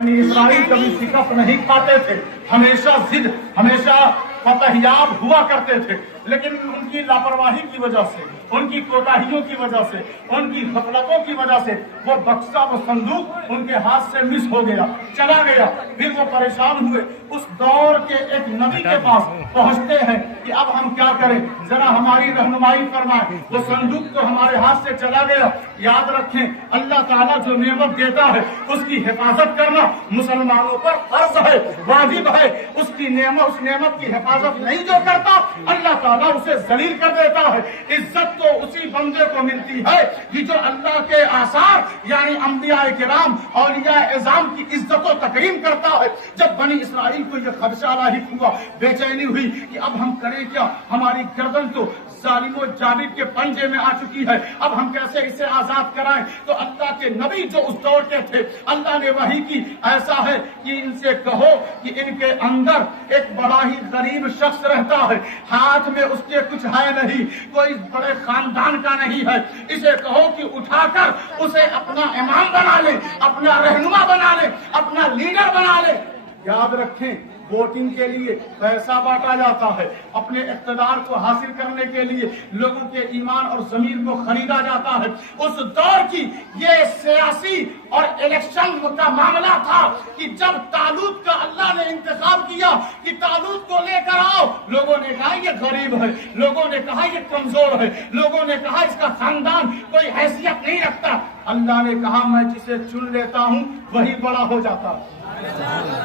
اسرائیل کبھی شکست نہیں کھاتے تھے، ہمیشہ ضد، ہمیشہ فتحیاب ہوا کرتے تھے، لیکن ان کی لاپرواہی کی وجہ سے، ان کی کوتاہیوں کی وجہ سے، ان کی غفلتوں کی وجہ سے وہ بکسا، وہ صندوق ان کے ہاتھ سے مس ہو گیا، چلا گیا۔ پھر وہ پریشان ہوئے، اس دور کے ایک نبی کے پاس پہنچتے ہیں کہ اب ہم کیا کریں، ذرا ہماری رہنمائی فرمائیں۔ وہ صندوق تو ہمارے ہاتھ سے چلا گیا۔ یاد رکھیں، اللہ تعالیٰ جو نعمت دیتا ہے اس کی حفاظت کرنا مسلمانوں پر فرض ہے، واجب ہے۔ اس نعمت کی حفاظت نہیں جو کرتا، اللہ تعالیٰ اسے ذلیل کر دیتا ہے۔ عزت تو اسی بندے کو ملتی ہے کہ جو اللہ کے آثار یعنی انبیاء کرام، اولیاء اعظام کی عزت و تکریم کرتا ہے۔ جب بنی اسرائیل کو یہ خدشہ لاحق ہوا، بے چینی ہوئی کہ اب ہم کریں کیا، ہماری گردن تو ظالم و جابر کے پنجے میں آ چکی ہے، اب ہم کیسے اسے آزاد کرائیں؟ تو اللہ کے نبی جو اس دور کے تھے، اللہ نے وحی کی، ایسا ہے کہ ان سے کہو کہ ان کے اندر ایک بڑا ہی غریب شخص رہتا ہے، ہاتھ میں اس کے کچھ ہے نہیں، کوئی بڑے خاندان کا نہیں ہے، اسے کہو کہ اٹھا کر اسے اپنا امام بنا لے، اپنا رہنما بنا لے، اپنا لیڈر بنا لے۔ یاد رکھیں، ووٹنگ کے لیے پیسہ بانٹا جاتا ہے، اپنے اقتدار کو حاصل کرنے کے لیے لوگوں کے ایمان اور ضمیر کو خریدا جاتا ہے۔ اس دور کی یہ سیاسی اور الیکشن کا معاملہ تھا کہ جب طالوت کا اللہ نے انتخاب کیا کہ طالوت کو لے کر آؤ، لوگوں نے کہا یہ غریب ہے، لوگوں نے کہا یہ کمزور ہے، لوگوں نے کہا اس کا خاندان کوئی حیثیت نہیں رکھتا۔ اللہ نے کہا میں جسے چن لیتا ہوں وہی بڑا ہو جاتا ہے،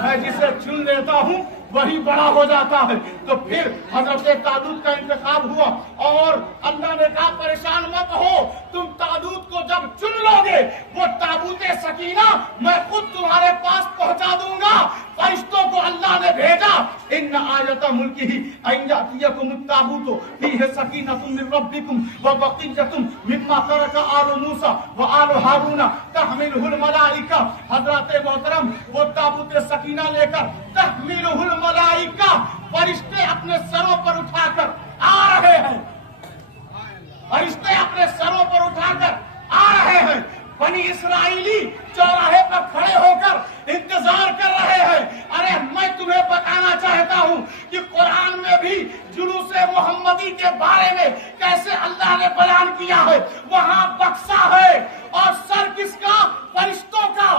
میں جسے چن لیتا ہوں وہی بڑا ہو جاتا ہے۔ تو پھر حضرت طالوت کا انتخاب ہوا اور اللہ نے کہا پریشان مت ہو، تم طالوت کو جب چن لو گے وہ تابوت سکینہ میں خود تمہارے پاس پہنچا دوں گا۔ فرشتوں کو اللہ نے بھیجا، ان آیت ملکہ ان یاتیکم التابوت فیہ سکینۃ من ربکم وبقیۃ مما ترک آل موسی وآل ہارون تحملہ الملائکہ۔ حضرت محترم وہ تابوت سکینہ لے کر تحملہ الملائکہ، فرشتے اپنے سروں پر اٹھا کر آ رہے ہیں، فرشتے اپنے سروں پر اٹھا کر آ رہے ہیں۔ بنی اسرائیلی چوراہے پر کھڑے ہو کر انتظار کر رہے ہیں۔ ارے میں تمہیں بتانا چاہتا ہوں کہ قرآن میں بھی جلوس محمدی کے بارے میں کیسے اللہ نے بیان کیا ہے۔ وہاں بکسا ہے اور سر کس کا؟ فرشتوں کا،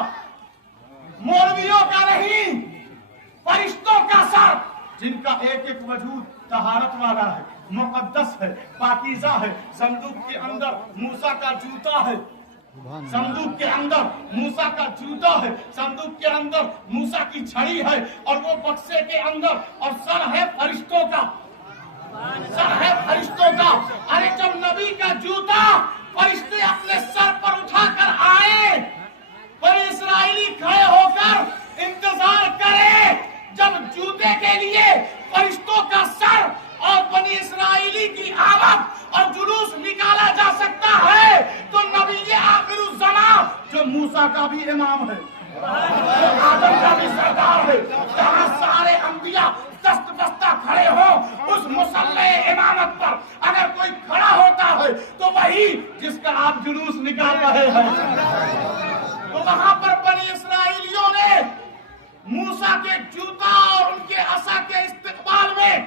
مولویوں کا نہیں، فرشتوں کا سر، جن کا ایک ایک وجود طہارت والا ہے، مقدس ہے، پاکیزہ ہے۔ صندوق کے اندر موسیٰ کا جوتا ہے، صندوق کے اندر موسیٰ کا جوتا ہے، صندوق کے اندر موسیٰ کی چھڑی ہے، اور وہ بکسے کے اندر، اور سر ہے فرشتوں کا، سر ہے فرشتوں کا۔ ارے جب نبی کا جوتا فرشتے اپنے سر پر اٹھا کر آئے، بنی اسرائیلی کھڑے ہو کر انتظار کرے جب جوتے کے لیے فرشتوں کا سر اور بنی اسرائیلی کی آمد اور جلوس نکالا جا سکتا ہے، تو نبی آخر الزمان جو موسیٰ کا بھی امام ہے، آدم کا بھی سردار ہے، جہاں سارے انبیاء دست بستہ کھڑے ہوں، اس مصلح امامت پر اگر کوئی کھڑا ہوتا ہے تو وہی جس کا آپ جلوس نکال رہے ہیں۔ تو وہاں پر بنی اسرائیلیوں نے موسیٰ کے جوتا اور ان کے عصا کے استقبال میں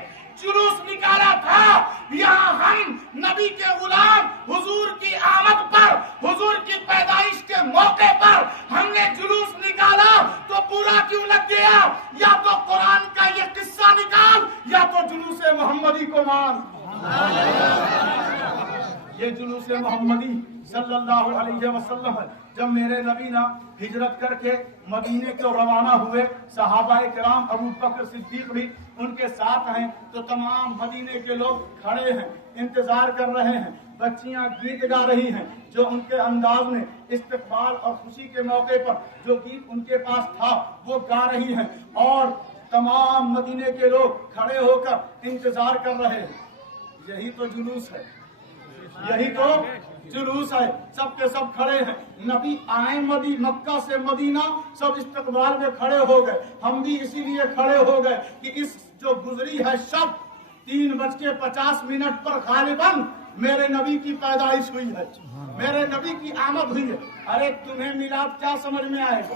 جلوس نکالا تھا۔ یہاں ہم نبی کے غلام حضور کی آمد پر، حضور کی پیدائش کے موقع پر ہم نے جلوس نکالا تو برا کیوں لگ گیا؟ یا تو قرآن کا یہ قصہ نکال یا تو جلوس محمدی کو مان۔ یہ جلوس محمدی صلی اللہ علیہ وسلم ہے۔ جب میرے نبی نا ہجرت کر کے مدینے کو روانہ ہوئے، صحابہ کرام ابو بکر صدیق بھی ان کے ساتھ ہیں، تو تمام مدینے کے لوگ کھڑے ہیں، انتظار کر رہے ہیں۔ بچیاں گیت گا رہی ہیں، جو ان کے انداز میں استقبال اور خوشی کے موقع پر جو گیت ان کے پاس تھا وہ گا رہی ہیں، اور تمام مدینے کے لوگ کھڑے ہو کر انتظار کر رہے ہیں۔ یہی تو جلوس ہے، یہی تو جلوس ہے۔ سب کے سب کھڑے ہیں، نبی آئے مکہ سے مدینہ، سب استقبال میں کھڑے ہو گئے۔ ہم بھی اسی لیے کھڑے ہو گئے کہ اس جو گزری ہے شب 3:50 پر غالباً میرے نبی کی پیدائش ہوئی ہے، میرے نبی کی آمد ہوئی ہے۔ ارے تمہیں میلاد کیا سمجھ میں آئے گا؟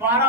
12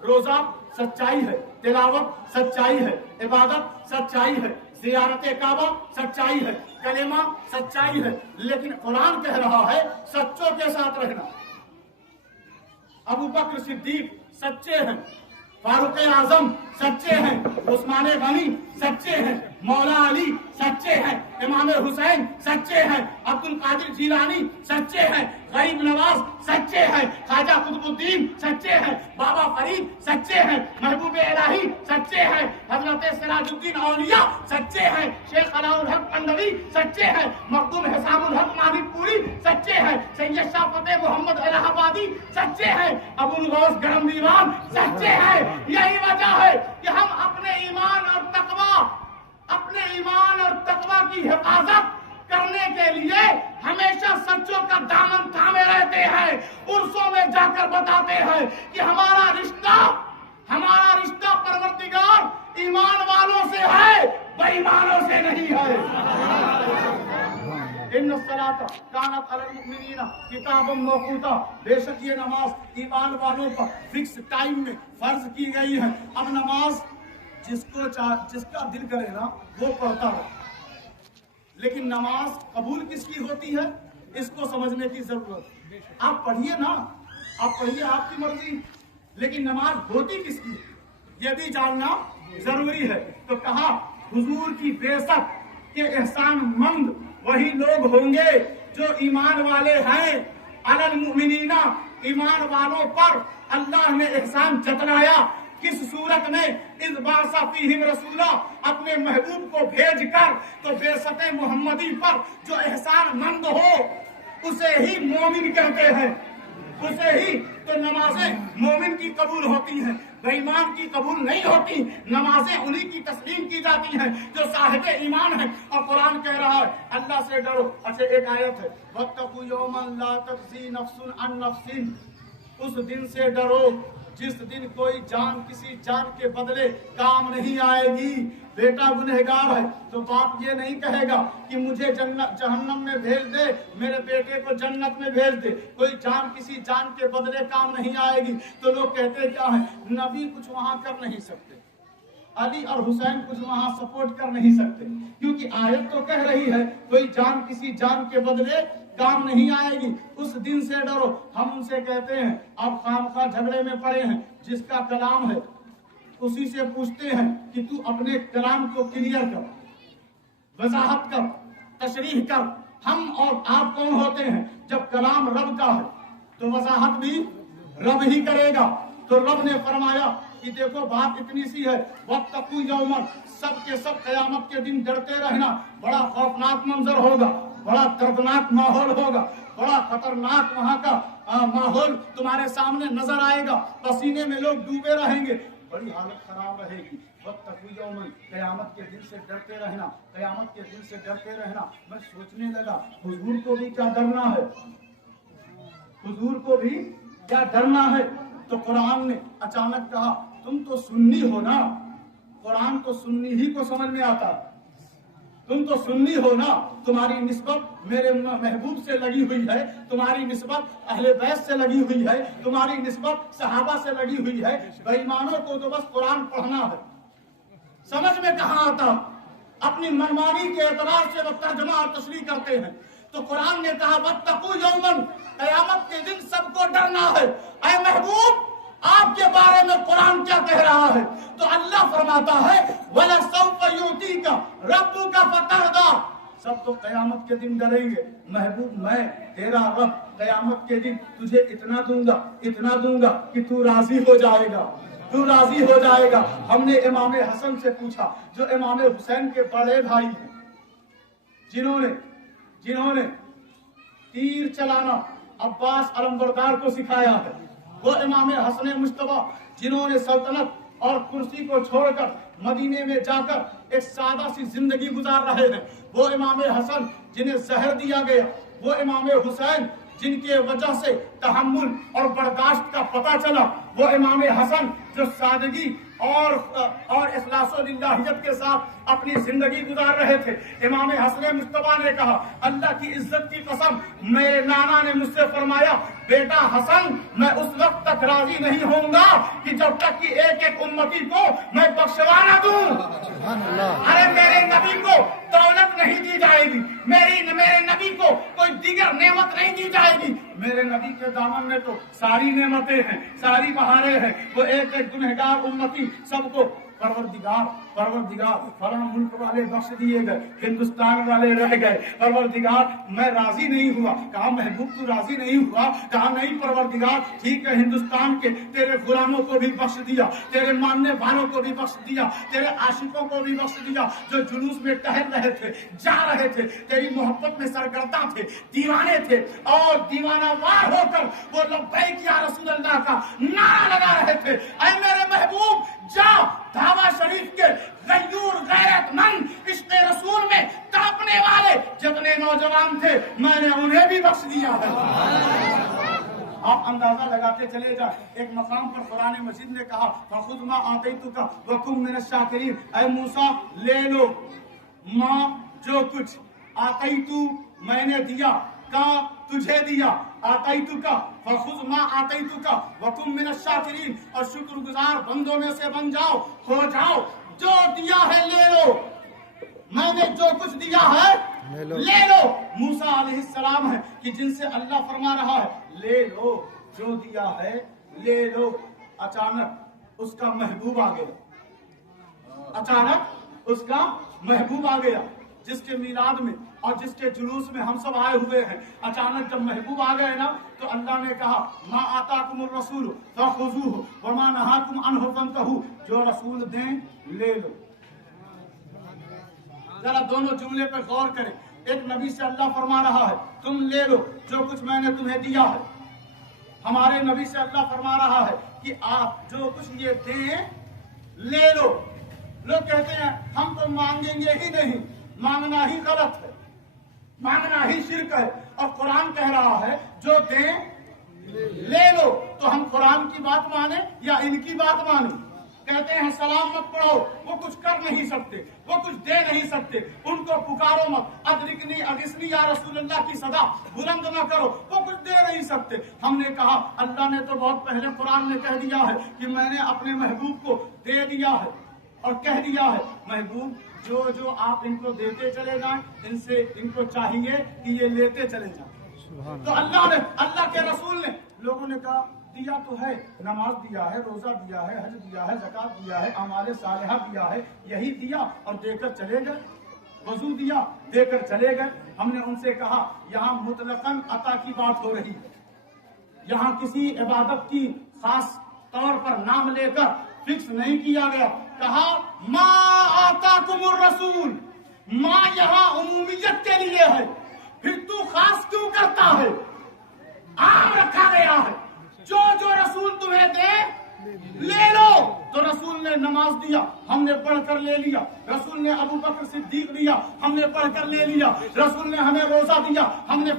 روزہ سچائی ہے، تلاوت سچائی ہے، عبادت سچائی ہے، زیارت کعبہ سچائی ہے، کلمہ سچائی ہے، لیکن قرآن کہہ رہا ہے سچوں کے ساتھ رہنا۔ ابو بکر صدیق سچے ہیں، فاروق اعظم سچے ہیں، عثمان غنی سچے ہیں، مولا علی سچے ہیں، امام حسین سچے ہیں، عبد القادر جیلانی سچے ہیں، غریب نواز سچے ہیں، خواجہ قطب الدین سچے ہیں، بابا فرید سچے ہیں، محبوب الہی سچے ہیں، حضرت سراج الدین اولیاء سچے ہیں، شیخ علاء الحق قندوی سچے ہیں، مخدوم حسام الحق مانی پوری سچے ہیں، سید شاہ فتح محمد الہ آبادی سچے ہیں، ابو الغوث گرم دیوان سچے ہیں۔ یہی وجہ ہے کہ ہم اپنے ایمان اور تقوی کی حفاظت کرنے کے لیے ہمیشہ سچوں کا دامن تھامے رہتے ہیں، عرسوں میں جا کر بتاتے ہیں کہ ہمارا رشتہ پروردگار ایمان والوں سے ہے، بے ایمانوں سے نہیں ہے۔ ان الصلاۃ کانت علی المؤمنین کتابا موقوتا، بے شک یہ نماز ایمان والوں پر فکس ٹائم میں فرض کی گئی ہے۔ اب نماز جس کا دل کرے نا وہ پڑھتا ہے، لیکن نماز قبول کس کی ہوتی ہے اس کو سمجھنے کی ضرورت۔ آپ پڑھیے نا، آپ پڑھیے، آپ کی مرضی، لیکن نماز ہوتی کس کی یہ بھی جاننا ضروری ہے۔ تو کہا حضور کی بعثت کے احسان مند وہی لوگ ہوں گے جو ایمان والے ہیں۔ علی المؤمنین، ایمان والوں پر اللہ نے احسان جتلایا، کس صورت میں؟ اذ بعث فیہم رسولا، اپنے محبوب کو بھیج کر۔ تو بعثت محمدی پر جو احسان مند ہو اسے ہی مومن کہتے ہیں، اسے ہی۔ تو نمازیں مومن کی قبول ہوتی ہیں، بے ایمان کی قبول نہیں ہوتی۔ نمازیں انہی کی تسلیم کی جاتی ہیں جو صاحب ایمان ہیں۔ اور قرآن کہہ رہا ہے اللہ سے ڈرو۔ اچھا ایک آیت ہے واتقوا یوما لا تجزی نفس عن نفس، اس دن سے ڈرو جس دن کوئی جان کسی جان کے بدلے کام نہیں آئے گی۔ بیٹا گنہگار ہے تو باپ یہ نہیں کہے گا کہ مجھے جہنم میں بھیج دے، میرے بیٹے کو جنت میں بھیج دے۔ کوئی جان کسی جان کے بدلے کام نہیں آئے گی تو لوگ کہتے کیا ہیں؟ نبی کچھ وہاں کر نہیں سکتے، علی اور حسین کچھ وہاں سپورٹ کر نہیں سکتے، کیونکہ آیت تو کہہ رہی ہے کوئی جان کسی جان کے بدلے کام نہیں آئے گی۔ اس دن سے ڈرو۔ ہم ان سے کہتے ہیں اب خامخواہ جھگڑے میں پڑے ہیں، جس کا کلام ہے اسی سے پوچھتے ہیں کہ تو اپنے کلام کو کلیئر کر، وضاحت کر، تشریح کر۔ ہم اور آپ کون ہوتے ہیں؟ جب کلام رب کا ہے تو وضاحت بھی رب ہی کرے گا۔ تو رب نے فرمایا کہ دیکھو بات اتنی سی ہے واتقوا یوما، سب کے سب قیامت کے دن ڈرتے رہنا۔ بڑا خوفناک منظر ہوگا، بڑا دردناک ماحول ہوگا، بڑا خطرناک وہاں کا ماحول تمہارے سامنے نظر آئے گا، پسینے میں لوگ ڈوبے رہیں گے، بڑی حالت خراب رہے گی۔ واتقوا یوما، قیامت کے دن سے ڈرتے رہنا، قیامت کے دن سے ڈرتے رہنا۔ میں سوچنے لگا حضور کو بھی کیا ڈرنا ہے، حضور کو بھی کیا ڈرنا ہے۔ تو قرآن نے اچانک کہا تم تو سنی ہو نا، قرآن تو سنی ہی کو سمجھ میں آتا، تم تو سنی ہو نا، تمہاری نسبت میرے محبوب سے لگی ہوئی ہے، تمہاری نسبت اہل بیت سے لگی ہوئی ہے، تمہاری نسبت صحابہ سے لگی ہوئی ہے۔ بے ایمانوں کو تو بس قرآن پڑھنا ہے، سمجھ میں کہاں آتا، اپنی منمانی کے اعتراض سے وہ ترجمہ اور تشریح کرتے ہیں۔ تو قرآن نے کہا واتقوا یوما، قیامت کے دن سب کو ڈرنا ہے۔ اے محبوب آپ کے بارے میں قرآن کیا کہہ رہا ہے؟ تو اللہ فرماتا ہے وَلَسَوْفَ يُعْطِيكَ رَبُّكَ فَتَرْضَىٰ، سب تو قیامت کے دن ڈریں گے، محبوب میں تیرا رب قیامت کے دن تجھے اتنا دوں گا کہ تو راضی ہو جائے گا، تو راضی ہو جائے گا۔ ہم نے امام حسن سے پوچھا جو امام حسین کے بڑے بھائی ہیں، جنہوں نے تیر چلانا عباس علمبردار کو سکھایا ہے، وہ امام حسن مجتبیٰ جنہوں نے سلطنت اور کرسی کو چھوڑ کر مدینے میں جا کر ایک سادہ سی زندگی گزار رہے ہیں، وہ امام حسن جنہیں زہر دیا گیا، وہ امام حسین جن کے وجہ سے تحمل اور برداشت کا پتہ چلا، وہ امام حسن جو سادگی اور اخلاص و للہیت کے ساتھ اپنی زندگی گزار رہے تھے. امام حسن مصطفیٰ نے کہا اللہ کی عزت کی قسم میرے نانا نے مجھ سے فرمایا بیٹا حسن میں اس وقت تک راضی نہیں ہوں گا کہ جب تک کہ ایک ایک امتی کو میں بخشوا نہ دوں. ارے میرے نبی کو دولت نہیں دی جائے گی, میرے نبی کو کوئی دیگر نعمت نہیں دی جائے گی. میرے نبی کے دامن میں تو ساری نعمتیں ہیں, ساری بہاریں ہیں. وہ ایک ایک گنہگار امتی سب کو پروردگار فلاں ملک والے بخش دیے گئے, ہندوستان والے رہ گئے. پروردگار میں راضی نہیں ہوا. کہا محبوب تو راضی نہیں ہوا؟ کہا نہیں پروردگار ٹھیک ہے ہندوستان کے تیرے غلاموں کو بھی بخش دیا, تیرے ماننے والوں کو بھی بخش دیا, تیرے عاشقوں کو بھی بخش دیا جو جلوس میں ٹہل رہے تھے, جا رہے تھے, تیری محبت میں سرگرداں تھے, دیوانے تھے اور دیوانہ وار ہو کر وہ لبیک یا رسول اللہ کا نعرہ لگا رہے تھے. اے میرے محبوب جا دعویٰ شریف کے غیور غیرت مند عشق رسول میں تڑپنے والے جتنے نوجوان تھے میں نے انہیں بھی بخش دیا ہے. آپ اندازہ لگاتے چلے جائیں. ایک مقام پر قرآن مجید نے کہا فخذ ما آتیتک وکن من الشاکرین. اے موسیٰ لے لو ماں جو کچھ آتیتو میں نے دیا, کا تجھے دیا, آتیتو کا فخذ ما آتیتو کا وکن من الشاکرین, اور شکر گزار بندوں میں سے بن جاؤ, ہو جاؤ. جو دیا ہے لے لو, میں نے جو کچھ دیا ہے لے لو. موسیٰ علیہ السلام ہے کہ جن سے اللہ فرما رہا ہے لے لو جو دیا ہے لے لو. اچانک اس کا محبوب آ گیا, اچانک اس کا محبوب آ گیا جس کے میلاد میں اور جس کے جلوس میں ہم سب آئے ہوئے ہیں. اچانک جب محبوب آ گئے نا تو اللہ نے کہا ما آتاکم الرسول فخذوہ وما نہاکم عنہ فانتہوا. جو رسول دیں لے لو. ذرا دونوں جملے پہ غور کریں. ایک نبی سے اللہ فرما رہا ہے تم لے لو جو کچھ میں نے تمہیں دیا ہے. ہمارے نبی سے اللہ فرما رہا ہے کہ آپ جو کچھ یہ دیں لے لو. لوگ کہتے ہیں ہم تو مانگیں گے ہی نہیں, مانگنا ہی غلط ہے, مانگنا ہی شرک ہے. اور قرآن کہہ رہا ہے جو دیں لے لو. تو ہم قرآن کی بات مانیں یا ان کی بات مانیں؟ کہتے ہیں سلام مت پڑھو, وہ کچھ کر نہیں سکتے, وہ کچھ دے نہیں سکتے, ان کو پکارو مت, ادرکنی اغثنی یا رسول اللہ کی صدا بلند نہ کرو, وہ کچھ دے نہیں سکتے. ہم نے کہا اللہ نے تو بہت پہلے قرآن میں کہہ دیا ہے کہ میں نے اپنے محبوب کو دے دیا ہے اور کہہ دیا ہے محبوب جو آپ ان کو دیتے چلے جائیں ان سے ان کو چاہیے کہ یہ لیتے چلے جائیں. تو اللہ کے رسول نے, لوگوں نے کہا دیا تو ہے, نماز دیا ہے, روزہ دیا ہے, حج دیا ہے, زکات دیا ہے, اعمال صالحہ دیا ہے, یہی دیا اور دے کر چلے گئے. وضو دیا دے کر چلے گئے. ہم نے ان سے کہا یہاں مطلقاً عطا کی بات ہو رہی ہے, یہاں کسی عبادت کی خاص طور پر نام لے کر فکس نہیں کیا گیا. کہا ما آتاکم الرسول, ما یہاں عمومیت کے لیے ہے, پھر تو خاص کیوں کرتا ہے؟ عام رکھا گیا ہے. جو رسول تمہیں دے لے لو. تو رسول نے نماز دیا, ہم نے پڑھ کر لے لیا. رسول نے ابو بکر صدیق دیا, ہم نے پڑھ کر لے لیا. رسول نے ہمیں روزہ دیا, ہم نے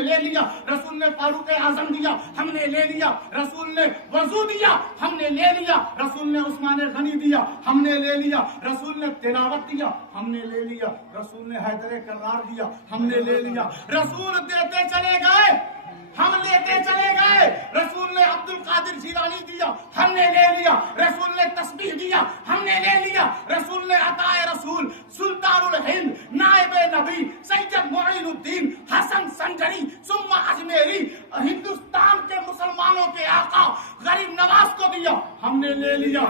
لے لیا. رسول نے فاروق اعظم دیا, ہم نے لے لیا. رسول نے وضو دیا, ہم نے لے لیا. رسول نے عثمان غنی دیا, ہم نے لے لیا. رسول نے تلاوت دیا, ہم نے لے لیا. رسول نے حیدر کرار دیا, ہم نے لے لیا. رسول دیتے چلے گئے, ہم لیتے چلے گئے. رسول نے عبد القادر جیلانی دیا, ہم نے لے لیا. رسول نے تسبیح دیا, ہم نے لے لیا. رسول نے عطا رسول سلطان الہند نائب نبی سید معین الدین حسن سنجری ثم اجمیری ہندوستان کے مسلمانوں کے آقا غریب نواز کو دیا, ہم نے لے لیا.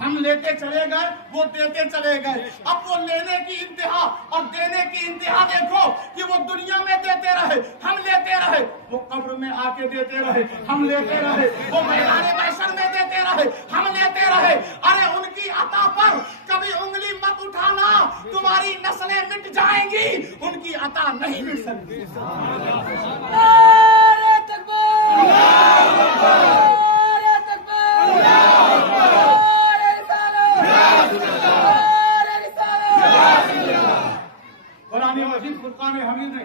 ہم لیتے چلے گئے, وہ دیتے چلے گئے. اب وہ لینے کی انتہا اور دینے کی انتہا دیکھو کہ وہ دنیا میں دیتے رہے, ہم لیتے رہے. وہ قبر میں آ کے دیتے رہے, ہم لیتے رہے. وہ میدان محشر میں دیتے رہے, ہم لیتے رہے. ارے ان کی عطا پر کبھی انگلی مت اٹھانا, تمہاری نسلیں مٹ جائیں گی, ان کی عطا نہیں مٹ سکتی. نعرہ تکبیر, نعرہ تکبیر, نعرہ رسالت, نعرہ رسالت. قرآن مجید فرقان حمید نے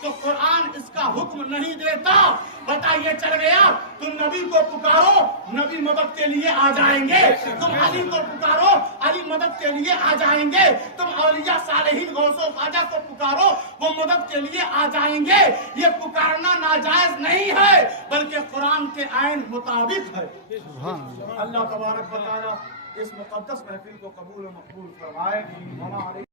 تو قرآن اس کا حکم نہیں دیتا. بتائیے چل گیا. تم نبی کو پکارو, نبی مدد کے لیے آ جائیں گے. تم علی کو پکارو, علی مدد کے لیے آ جائیں گے. تم اولیاء صالحین غوث و خواجہ کو پکارو, وہ مدد کے لیے آ جائیں گے. یہ پکارنا ناجائز نہیں ہے بلکہ قرآن کے عین مطابق ہے. اللہ تبارک و تعالی اس مقدس محفل کو قبول و مقبول فرمائے.